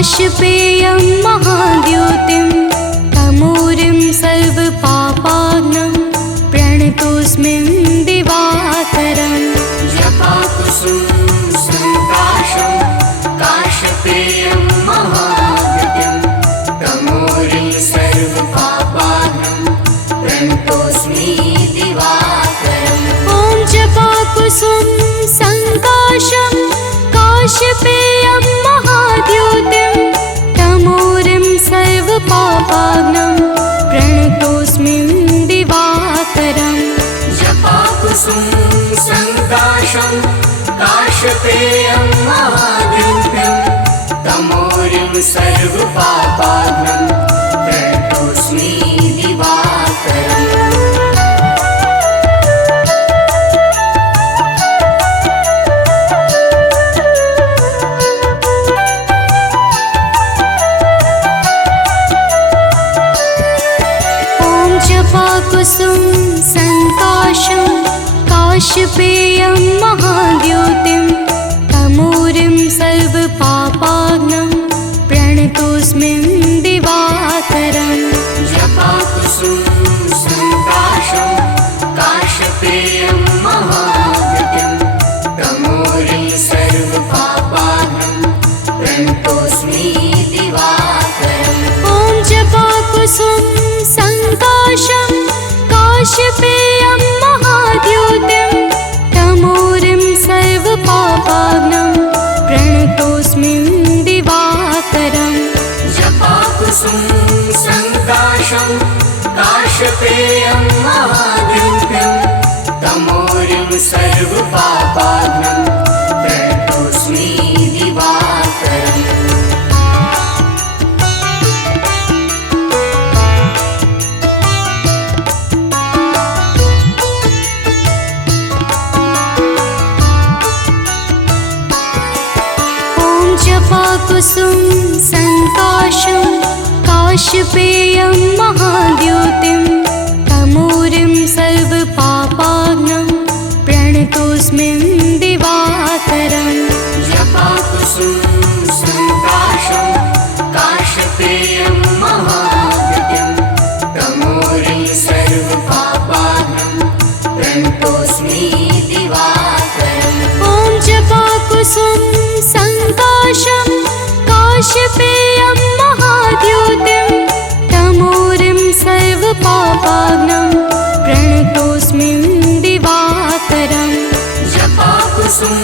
काशपेयं महाद्युतिं तमोरिं सर्वपापाग्नं प्रणतोऽस्मि दिवाकरम् जपाकुसुम संकाशं काशपेयं महाद्युतिं तमोरिं सर्वपापाग्नं प्रणतोऽस्मि दिवाकरम् ॐ जपाकुसुम संकाशं काशपेयं महाद्युतिं तमोरिं सर्वपापाग्नं प्रणतोऽस्मि दिवाकरम् जपाकुसुम संकाशं काशपेयं महाद्युतिं तमोरिं सर्वपापाग्नं प्रणतोऽस्मि दिवाकरम् जपाकुसुम संकाशं काशपेयं महाद्युतिं तमोरिं सर्वपापाग्नं प्रणतोऽस्मि दिवाकरम् जपाकुसुम संकाशं काशपेयं महाद्युतिं तमोरिं सर्वपापाग्नं प्रणतोऽस्मि दिवाकरम् ॐ जपाकुसुम संकाशं काशपेयं महाद्युतिं तमोरिं सर्वपापाग्नं प्रणतोऽस्मि दिवाकरम् जपाकुसुम संकाशं काशपेयं महाद्युतिं तमोरिं सर्वपापाग्नं प्रणतोऽस्मि दिवाकरम् जपाकुसुम संकाशं काशपेयं महाद्युतिं तमोरिं सर्वपापाग्नं प्रणतोऽस्मि दिवाकरम् जपाकुसुम संकाशं काशपेयं महाद्युतिं तमोरिं सर्वपापाग्नं प्रणतोऽस्मि दिवाकरम् ॐ जपाकुसुम संकाशं काशपेयं महाद्युतिं तमोरिं सर्वपापाग्नं प्रणतोऽस्मि दिवाकरम् जपाकुसुम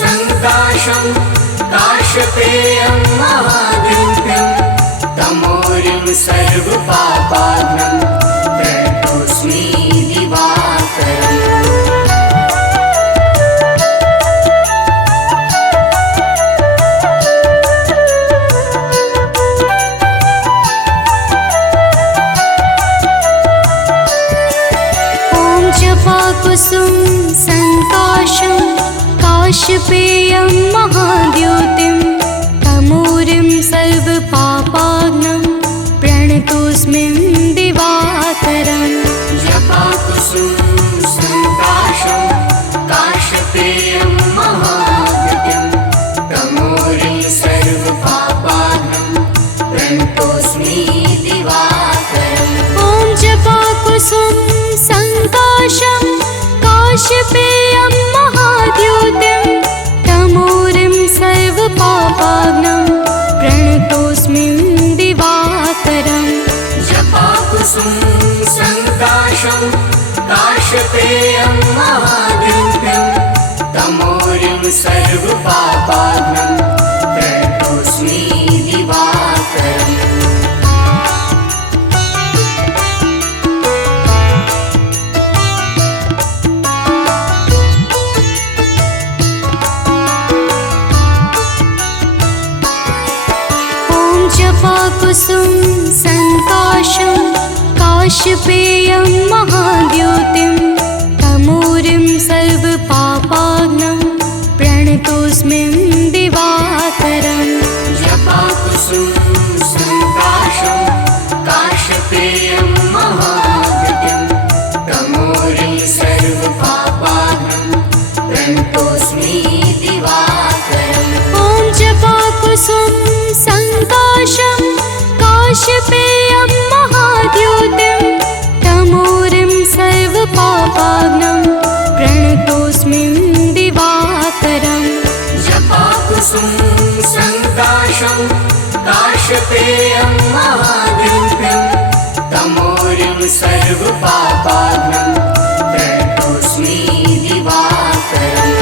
संकाशं काशपेयं महाद्युतिं तमोरिं सर्वपापाग्नं प्रणतोऽस्मि दिवाकरम् जपाकुसुम संकाशं काशपेयं महाद्युतिं तमोरिं सर्वपापाग्नं प्रणतोऽस्मि दिवाकरम् जपाकुसुम संकाशं काशपेयं महाद्युतिं तमोरिं सर्वपापाग्नं प्रणतोऽस्मि दिवाकरम् ॐ जपाकुसुम संकाशं काशपेयं महाद्युतिं तमोरिं सर्वपापाग्नं प्रणतोऽस्मि दिवाकरम् जपाकुसुम संकाशं काशपेयं महाद्युतिं तमोरिं सर्वपापाग्नं प्रणतोऽस्मि दिवाकरम् जपाकुसुम संकाशं काशपेयं महाद्युतिं तमोरिं सर्वपापाग्नं प्रणतोऽस्मि दिवाकरम् जपाकुसुम संकाशं काशपेयं महाद्युतिं तमोरिं सर्वपापाग्नं प्रणतोऽस्मि दिवाकरम् ॐ जपाकुसुम सर्वपापाघ्नं प्रणतोऽस्मि दिवाकरम्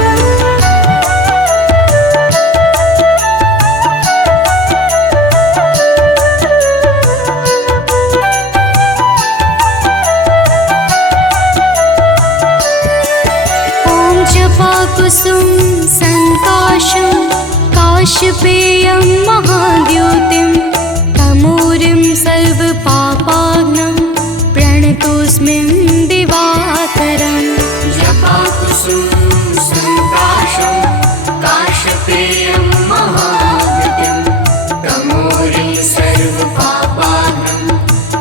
जपाकुसुम संकाशं काशपेयं महाद्युतिं तमोरिं सर्वपापाघ्नं प्रणतोऽस्मि दिवाकरम् जपाकुसुम संकाशं काशपेयं महाद्युतिं तमोरिं सर्वपापाघ्नं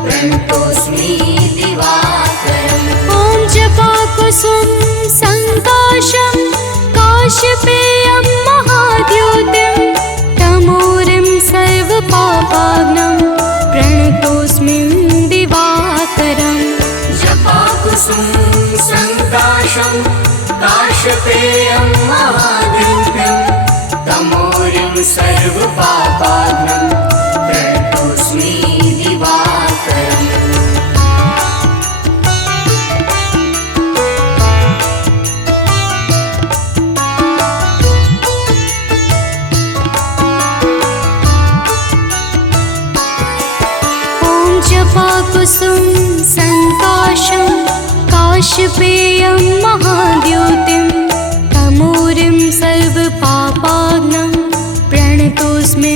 प्रणतोऽस्मि दिवाकरम् ॐ जपाकुसुम संकाशं काशपेयं महाद्युतिं तमोरिं सर्वपापाघ्नं प्रणतोऽस्मि दिवाकरम् जपाकुसुम संकाशं काशपेयं महाद्युतिं तमोरिं सर्वपापाघ्नं प्रणतोऽस्मि दिवाकरम् जपाकुसुम संकाशं काशपेयं महाद्युतिं तमोरिं सर्वपापाघ्नं प्रणतोऽस्मि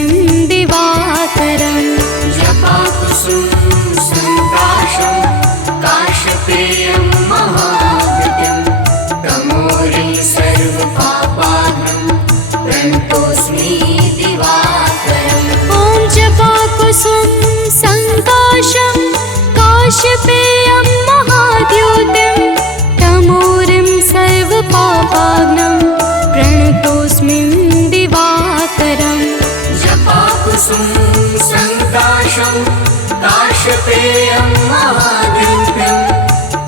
दिवाकरम् जपाकुसुम संकाशं काशपेयं महाद्युतिं तमोरिं सर्वपापाघ्नं प्रणतोऽस्मि दिवाकरम् ॐ जपाकुसुम संकाशं काशपेयं महाद्युतिं तमोरिं सर्वपापाघ्नं प्रणतोऽस्मि दिवाकरम् जपाकुसुम संकाशं काशपेयं महाद्युतिं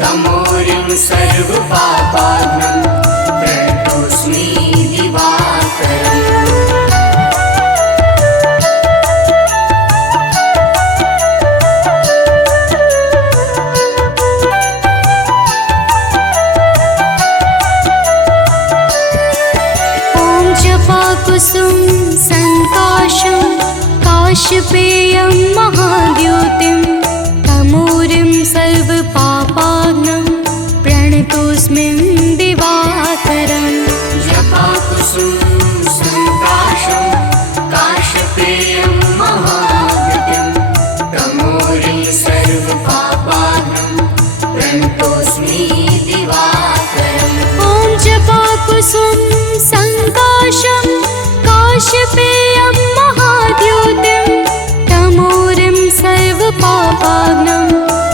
तमोरिं सर्वपापाघ्नं प्रणतोऽस्मि दिवाकरम् जपाकुसुम संकाशं काशपेयं महाद्युतिं तमोरिं सर्वपापाघ्नं प्रणतोऽस्मि दिवाकरम् जपाकुसुम संकाशं काशपेयं महाद्युतिं तमोरिं सर्वपापाघ्नं प्रणतोऽस्मि दिवाकरम् ॐ जपाकुसुम संकाशं काशपेयं महाद्युतिं तमोरिं सर्वपापाघ्नं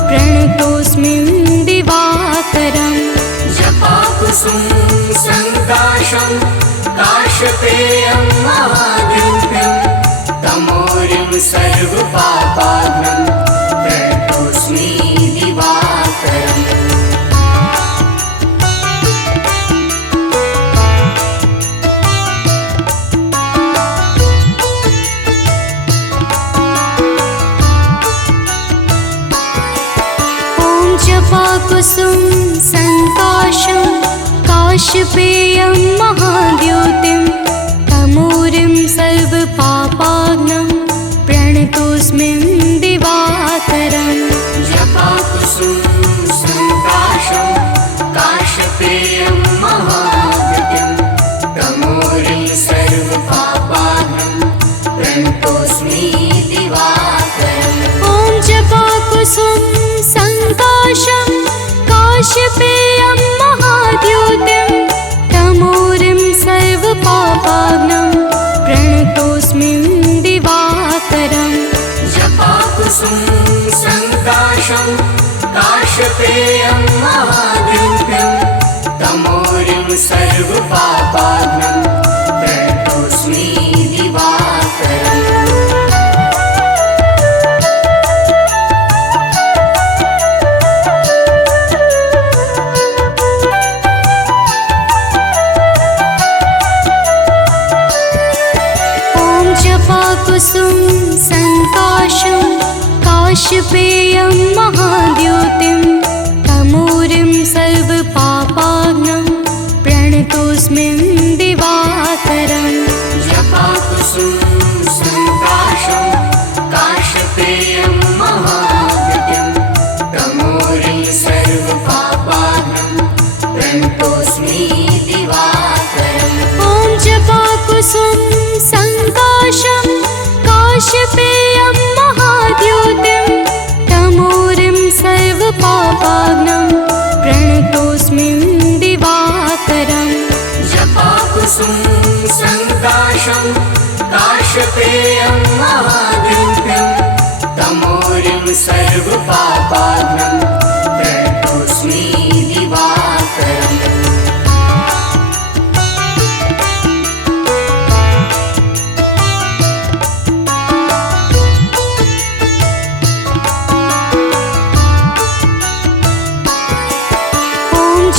प्रणतोऽस्मि दिवाकरम् जपाकुसुम संकाशं काशपेयं महाद्युतिं तमोरिं सर्वपापाघ्नं प्रणतोऽस्मि दिवाकरम् जपाकुसुम संकाशं काशपेयं महाद्युतिं तमोरिं सर्वपापाघ्नं प्रणतोऽस्मि दिवाकरम् जपाकुसुम संकाशं काशपेयं महाद्युतिं तमोरिं सर्वपापाघ्नं प्रणतोऽस्मि दिवाकरम् ॐ जपाकुसुम संकाशं काशपेयं महाद्युतिं तमोरिं सर्वपापाघ्नं प्रणतोऽस्मि दिवाकरम् जपाकुसुम संकाशं काशपेयं महाद्युतिं तमोरिं सर्वपापाघ्नं प्रणतोऽस्मि दिवाकरम् जपाकुसुम संकाशं काशपेयं महाद्युतिं प्रणतोऽस्मिन् दिवाकरम् जपाकुसुम संकाशं काशपेयं महाद्युतिं तमोरिं सर्वपापाहं प्रणतोऽस्मि दिवाकरम् ॐ जपाकुसुम संकाशं काशपेयं महाद्युतिं तमोरिं सर्वपापाग्नं प्रणतोऽस्मिन् दिवाकरम् जपाकुसुम संकाशं काशपेयं महाद्युतिं तमोरिं सर्वपापाग्नं प्रणतोऽस्मि दिवाकरम्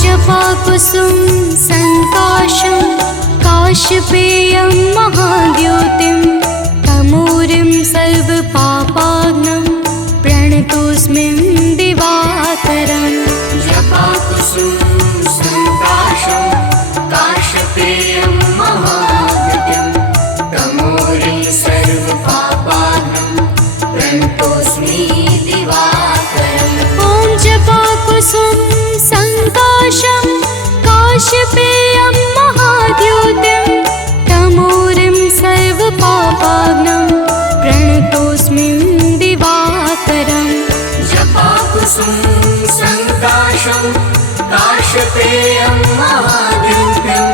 जपाकुसुम संकाशं काशपेयं महाद्युतिं तमोरिं सर्वपापाग्नं प्रणतोऽस्मिन् दिवाकरम् जपाकुसुम संकाशं काशपेयं महाद्युतिं तमोरिं सर्वपापाहं प्रणतोऽस्मि दिवाकरम् ॐ जपाकुसुम संकाशं काशपेयं महाद्युतिं तमोरिं सर्वपापाग्नं प्रणतोऽस्मिन् दिवाकरम् जपाकुसुम संकाशं काशपेयं महाद्युतिं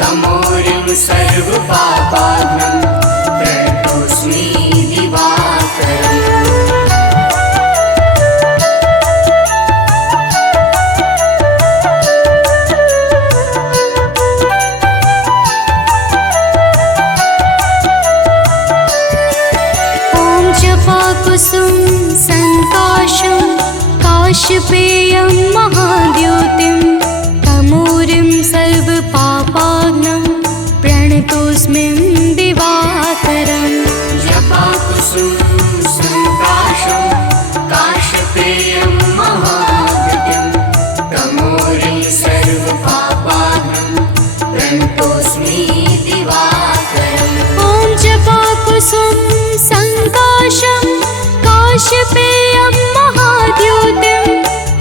तमोरिं सर्वपापाग्नं प्रणतोऽस्मि दिवाकरम् जपाकुसुम संकाशं काशपेयं महाद्युतिं तमोरिं सर्वपापाग्नं प्रणतोऽस्मिन् दिवाकरम् जपाकुसुम संकाशं काशपेयं महाद्युतिं तमोरिं सर्वपापाहं प्रणतोऽस्मि दिवाकरम् ॐ जपाकुसुम संकाशं काशपेयं महाद्युतिं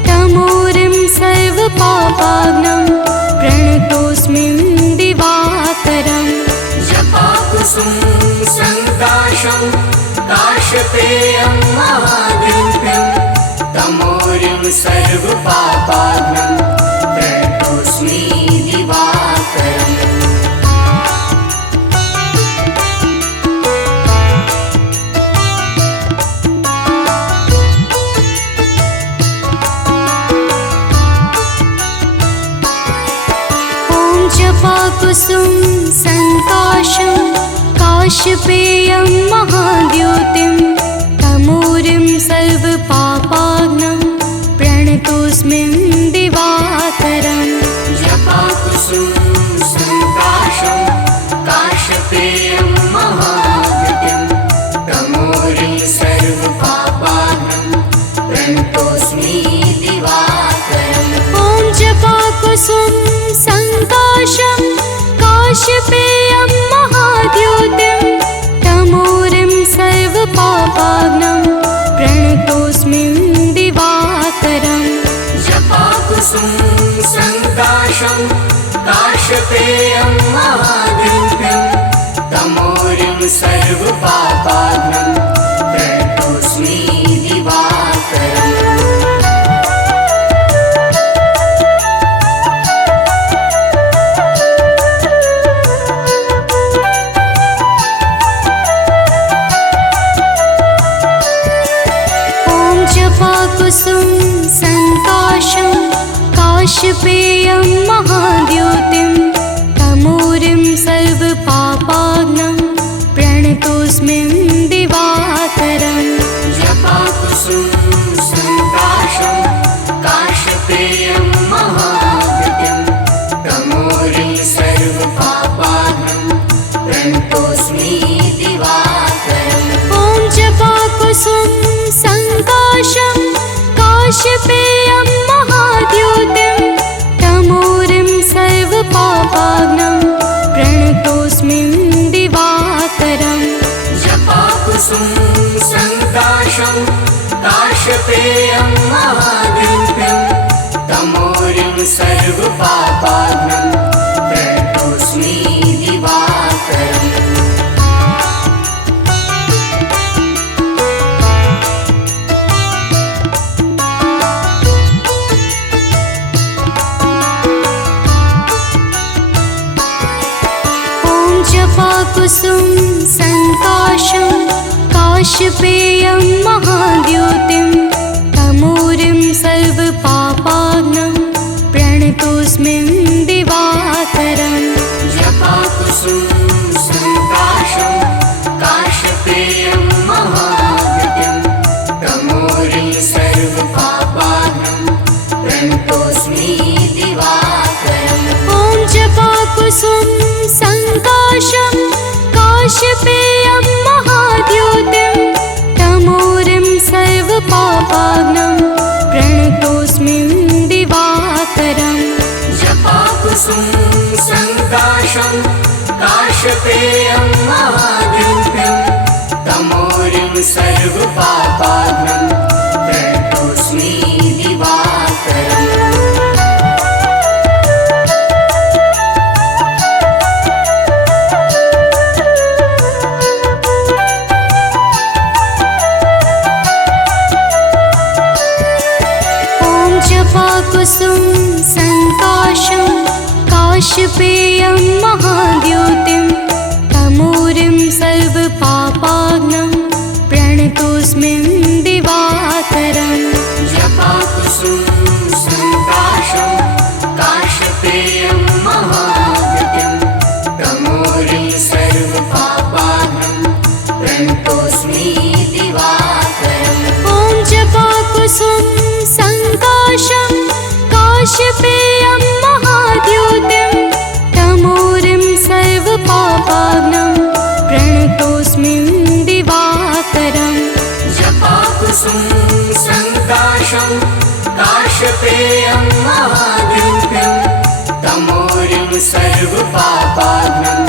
तमोरिं सर्वपापाग्नं प्रणतोऽस्मिन् दिवाकरम् जपाकुसुम संकाशं काशपेयं महाद्युतिं तमोरिं सर्वपापाग्नं प्रणतोऽस्मि दिवाकरम् जपाकुसुम संकाशं काशपेयं महाद्युतिं तमोरिं सर्वपापाग्नं प्रणतोऽस्मिन् दिवाकरम् जपाकुसुम संकाशं काशपेयं महाद्युतिं तमोरिं सर्वपापाहं प्रणतोऽस्मि दिवाकरम् ॐ जपाकुसुम संकाशं काशपेयं महाद्युतिं तमोरिं सर्वपापाग्नं प्रणतोऽस्मिन् दिवाकरम् जपाकुसुम संकाशं काशपेयं महाद्युतिं तमोरिं सर्वपापाग्नं प्रणतोऽस्मि दिवाकरम् जपाकुसुम संकाशं काशपेयं महाद्युतिं तमोरिं सर्वपापाग्नं प्रणतोऽस्मिन् दिवाकरम् जपाकुसुम संकाशं काशपेयं महाद्युतिं तमोरिं सर्वपापाहं प्रणतोऽस्मि दिवाकरम् ॐ जपाकुसुम संकाशं काशपेयं महाद्युतिं तमोरिं सर्वपापाग्नं काशपेयं महाद्युतिं तमोरिं सर्वपापाघ्नं प्रणतोऽस्मि दिवाकरम् जपाकुसुम संकाशं काशपेयं महाद्युतिं तमोरिं सर्वपापाग्नं प्रणतोऽस्मि दिवाकरम् जपाकुसुम संकाशं काशपेयं महाद्युतिं तमोरिं सर्वपापाघ्नं प्रणतोऽस्मि दिवाकरम् ॐ जपाकुसुम संकाशं काशपेयं महाद्युतिं तमोरिं सर्वपापाग्नं प्रणतोऽस्मि दिवाकरम् जपाकुसुम संकाशं काशपेयं महाद्युतिं तमोरिं सर्वपापाघ्नं प्रणतोऽस्मि दिवाकरम् जपाकुसुम संकाशं काशपेयं महाद्युतिं तमोरिं सर्वपापाग्नं प्रणतोऽस्मि दिवाकरम् जपाकुसुम संकाशं काशपेयं महाद्युतिं तमोरिं सर्वपापाघ्नं प्रणतोऽस्मि दिवाकरम् ॐ जपाकुसुम संकाशं काशपेयं महाद्युतिं तमोरिं सर्वपापाग्नं प्रणतोऽस्मि दिवाकरम् जपाकुसुम संकाशं काशपेयं महाद्युतिं तमोरिं सर्वपापाघ्नं